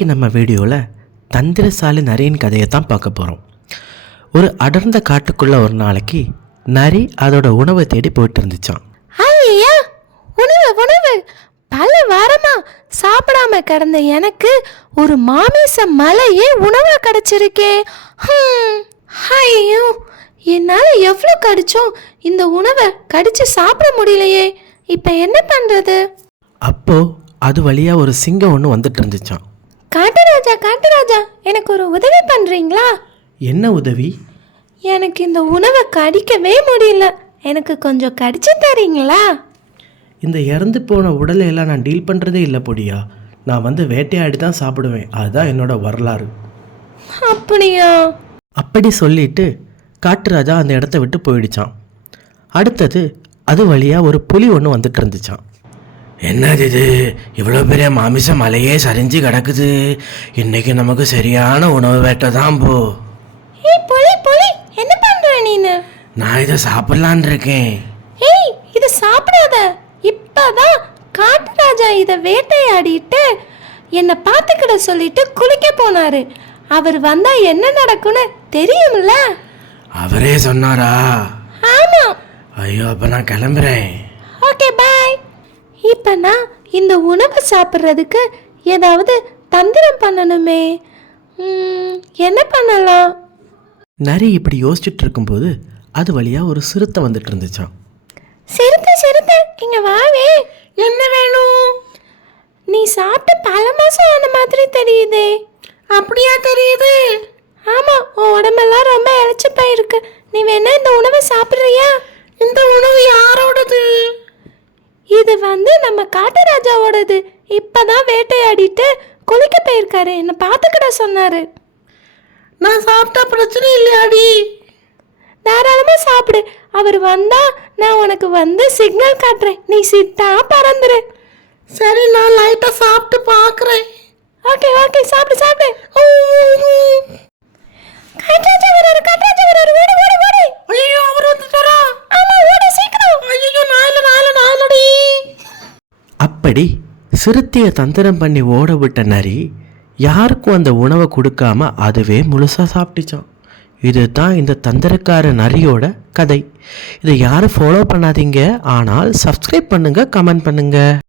இன்றைக்கி நம்ம வீடியோவில் தந்திரசாலி நரியின் கதையை தான் பார்க்க போகிறோம். ஒரு அடர்ந்த காட்டுக்குள்ளே ஒரு நாளைக்கு நரி அதோட உணவை தேடி போயிட்டு இருந்துச்சான். ஐயா, உணவு உணவு பல வாரமா சாப்பிடாம கிடந்த எனக்கு ஒரு மாமிச மலையே உணவா கிடைச்சிருக்கே. ஐயோ, என்னால எவ்வளோ கடிச்சோம் இந்த உணவை கடிச்சு சாப்பிட முடியலையே. இப்போ என்ன பண்றது? அப்போ அது வழியா ஒரு சிங்கம் ஒன்று வந்துட்டு இருந்துச்சான். காட்டுராஜா, காட்டுராஜா, எனக்கு ஒரு உதவி பண்றீங்களா? என்ன உதவி? எனக்கு இந்த உணவை கடிக்கவே முடியல, எனக்கு கொஞ்சம் கடிச்சு தரீங்களா? இந்த இறந்து போன உடலையெல்லாம் நான் டீல் பண்ணுறதே இல்லை பொடியா. நான் வந்து வேட்டையாடி தான் சாப்பிடுவேன், அதுதான் என்னோட வரலாறு. அப்படியா? அப்படி சொல்லிட்டு காட்டுராஜா அந்த இடத்த விட்டு போயிடுச்சான். அடுத்தது அது வழியாக ஒரு புலி ஒன்று வந்துட்டு இருந்துச்சான். என்னது இது, இவ்வளோ பெரிய மாமிச மலையே சரிஞ்சு கிடக்குது. இன்னைக்கு நமக்கு சரியான உணவு வேட்டை தான் போ. ஏய் புலி, புலி, என்ன பண்ற நீனு? நான் இதை சாப்பிடலான் இருக்கேன். ஏய், இத சாப்பிடாத. இப்பதான் காட்டுராஜா இத வேட்டையாடிட்டு என்னை பார்த்துக்கிட சொல்லிட்டு குளிக்க போனாரு. அவர் வந்தா என்ன நடக்கும்னு தெரியும்ல? அவரே சொன்னாரா? ஆமா. ஐயோ, அப்ப நான் கிளம்புறேன். ஓகே, பாய். இப்ப நான் இந்த உணவை சாப்பிட்றதுக்கு ஏதாவது தந்திரம் பண்ணணுமே. என்ன பண்ணலாம்? நரி இப்படி யோசிச்சுட்டு இருக்கும்போது அது வழியா ஒரு சிறுத்தை வந்துட்டு இருந்துச்சான். சிறுத்தை, சிறுத்தை, இங்க வாவே. என்ன வேணும்? நீ சாப்பிட்டு பல மாசம் ஆன மாதிரி தெரியுதே. அப்படியா தெரியுது? ஆமா, உன் உடம்பெல்லாம் ரொம்ப இழைச்சி போயிருக்கு. நீ வேணா இந்த உணவை சாப்பிட்றியா? இந்த உணவு யாரோடது? இது வந்து நம்ம காட்டுராஜாவோடது. இப்பதான் வேட்டையாடிட்டு குளிக்க போயிருக்காரு, என்ன பார்த்துக்கிட சொன்னாரு. நான் சாப்பிட்டா பிரச்சனை இல்லையாடி? தாராளமா சாப்பிடு. அவர் வந்தா நான் உனக்கு வந்து சிக்னல் காட்டுறேன், நீ சிட்டா பறந்துரு. சரி, நான் லைட்டா சாப்பிட்டு பார்க்குறேன். ஓகே ஓகே, சாப்பிடு சாப்பிடு. காட்டுராஜா வராரு, காட்டுராஜா வராரு, ஓடு ஓடு ஓடு. ஐயோ, அவர் வந்துட்டாரா? ஆமா, ஓடு சீக்கிரம். ஐயோ, நாலடி. அப்படி சிறுத்தையை தந்திரம் பண்ணி ஓட விட்ட நரி யாருக்கும் அந்த உணவை கொடுக்காம அதுவே முழுசாக சாப்பிட்டுச்சான். இதுதான் இந்த தந்திரக்கார நரியோட கதை. இதை யாரும் ஃபாலோ பண்ணாதீங்க, ஆனால் சப்ஸ்கிரைப் பண்ணுங்க, கமெண்ட் பண்ணுங்க.